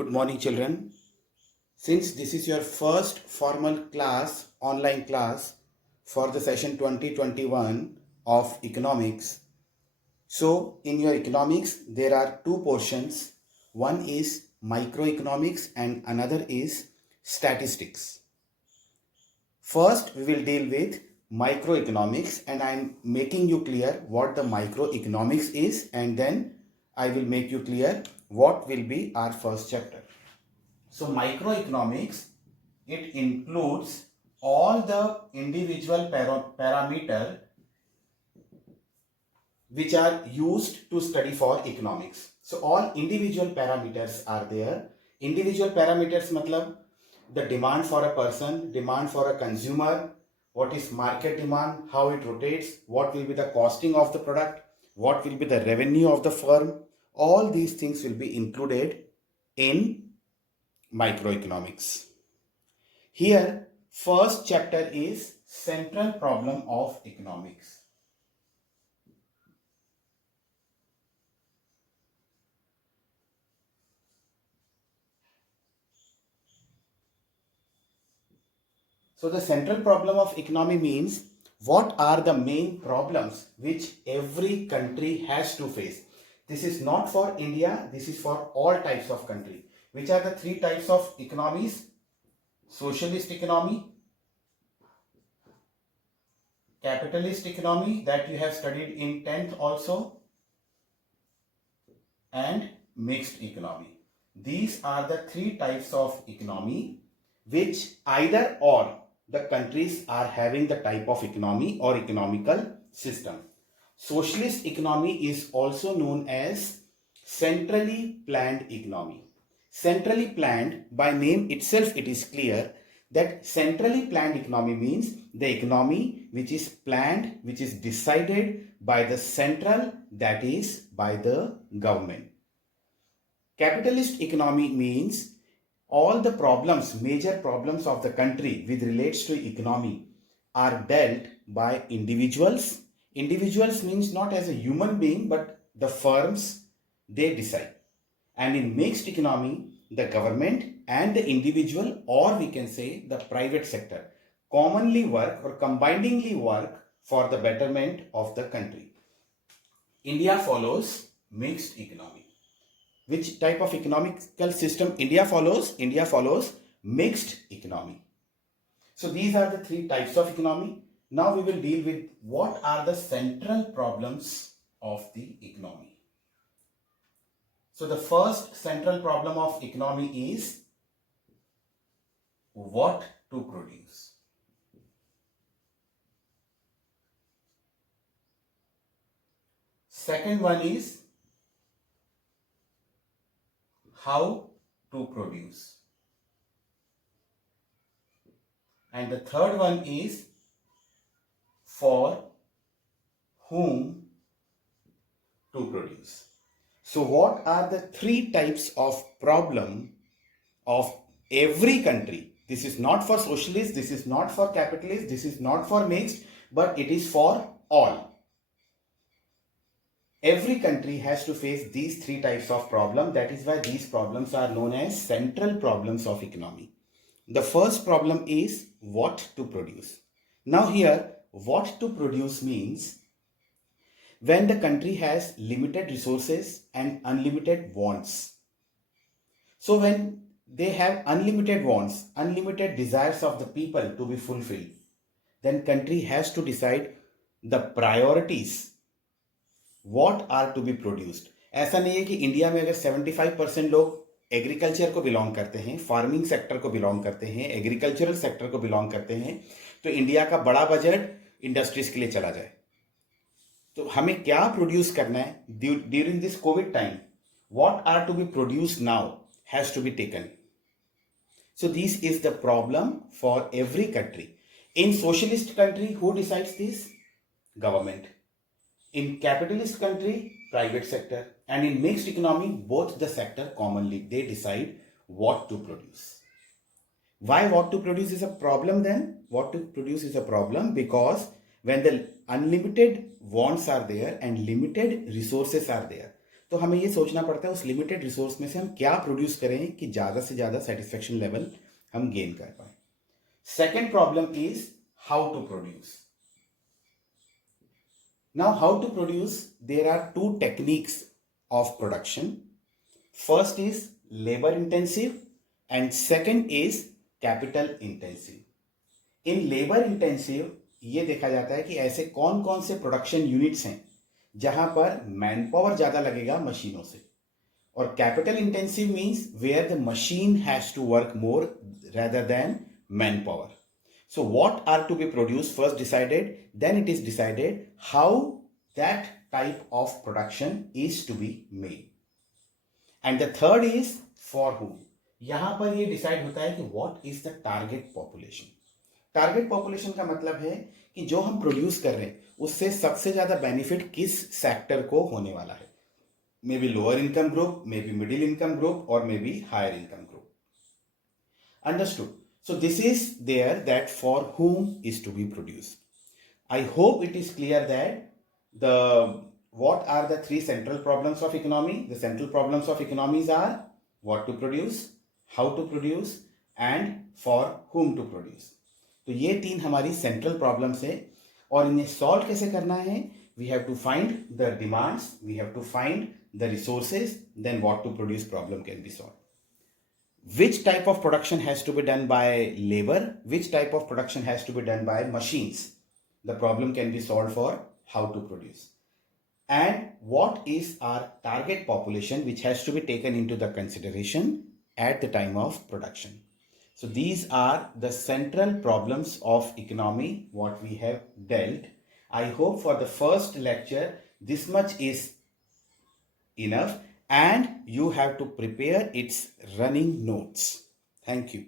Good morning, children. Since this is your first formal class, online class for the session 2021 of economics, so in your economics, there are two portions. One is microeconomics and another is statistics. First, we will deal with microeconomics, and I am making you clear what the microeconomics is, and then I will make you clear what will be our first chapter. So microeconomics, it includes all the individual parameter which are used to study for economics. So all individual parameters are there. Individual parameters matlab the demand for a person, demand for a consumer, what is market demand, how it rotates, what will be the costing of the product, what will be the revenue of the firm. All these things will be included in microeconomics. Here, first chapter is central problem of economics. So the central problem of economy means what are the main problems which every country has to face. This is not for India, this is for all types of country. Which are the three types of economies? Socialist economy, capitalist economy that you have studied in 10th also, and mixed economy. These are the three types of economy which either or the countries are having the type of economy or economical system. Socialist economy is also known as centrally planned economy. Centrally planned, by name itself it is clear that centrally planned economy means the economy which is planned, which is decided by the central, that is by the government. Capitalist economy means all the problems, major problems of the country with relates to economy are dealt by individuals. Individuals means not as a human being, but the firms, they decide. And in mixed economy, the government and the individual, or we can say the private sector, commonly work or combiningly work for the betterment of the country. India follows mixed economy. Which type of economical system India follows? India follows mixed economy. So these are the three types of economy. Now we will deal with what are the central problems of the economy. So the first central problem of economy is what to produce. Second one is how to produce. And the third one is for whom to produce. So what are the three types of problem of every country? This is not for socialists, this is not for capitalists, this is not for mixed, but it is for all. Every country has to face these three types of problem. That is why these problems are known as central problems of economy. The first problem is what to produce. Now here, what to produce means when the country has limited resources and unlimited wants. So when they have unlimited wants, unlimited desires of the people to be fulfilled, then country has to decide the priorities what are to be produced. ऐसा नहीं है कि India में अगर 75% लोग agriculture को belong करते हैं, फार्मिंग सेक्टर को बिलोंग करते हैं, एग्रीकल्चरल सेक्टर को बिलोंग करते हैं, तो इंडिया का बड़ा बजट इंडस्ट्रीज के लिए चला जाए. तो हमें क्या प्रोड्यूस करना है during this COVID time? What are to be produced now has to be taken. So this is the problem for every country. In socialist country, who decides this? Government. In capitalist country, private sector. And in mixed economy, both the sector commonly, they decide what to produce. Why what to produce is a problem then? What to produce is a problem because when the unlimited wants are there and limited resources are there, तो हमें ये सोचना पड़ता है उस limited resource में से हम क्या प्रोड्यूस करें कि ज़्यादा से ज़्यादा सेटिस्फेक्शन लेवल हम गेन कर पाए. Second problem is how to produce. Now, how to produce? There are two techniques of production. First is labor intensive and second is capital intensive. In labor intensive ये देखा जाता है कि ऐसे कौन कौन से प्रोडक्शन यूनिट्स हैं जहां पर मैन पावर ज्यादा लगेगा मशीनों से, और capital intensive means where the machine has to work more rather than manpower. So what are to be produced first decided, then it is decided how that type of production is to be made. And the third is for whom. यहां पर ये decide होता है कि what is the target population. Target population का मतलब है कि जो हम प्रोड्यूस कर रहे हैं उससे सबसे ज्यादा बेनिफिट किस सेक्टर को होने वाला है. May be lower income group, may be middle income group और may be higher income group. Understood. So this is there that for whom is to be produced. I hope it is clear that what are the three central problems of economy. The central problems of economies are what to produce, how to produce and for whom to produce. तो ये तीन हमारी central problems है और इन्हें solve कैसे करना है. We have to find the demands, we have to find the resources, then what to produce problem can be solve. Which type of production has to be done by labor, which type of production has to be done by machines, the problem can be solved for how to produce. And what is our target population which has to be taken into the consideration at the time of production. So these are the central problems of economy what we have dealt. I hope for the first lecture this much is enough and you have to prepare its running notes. Thank you.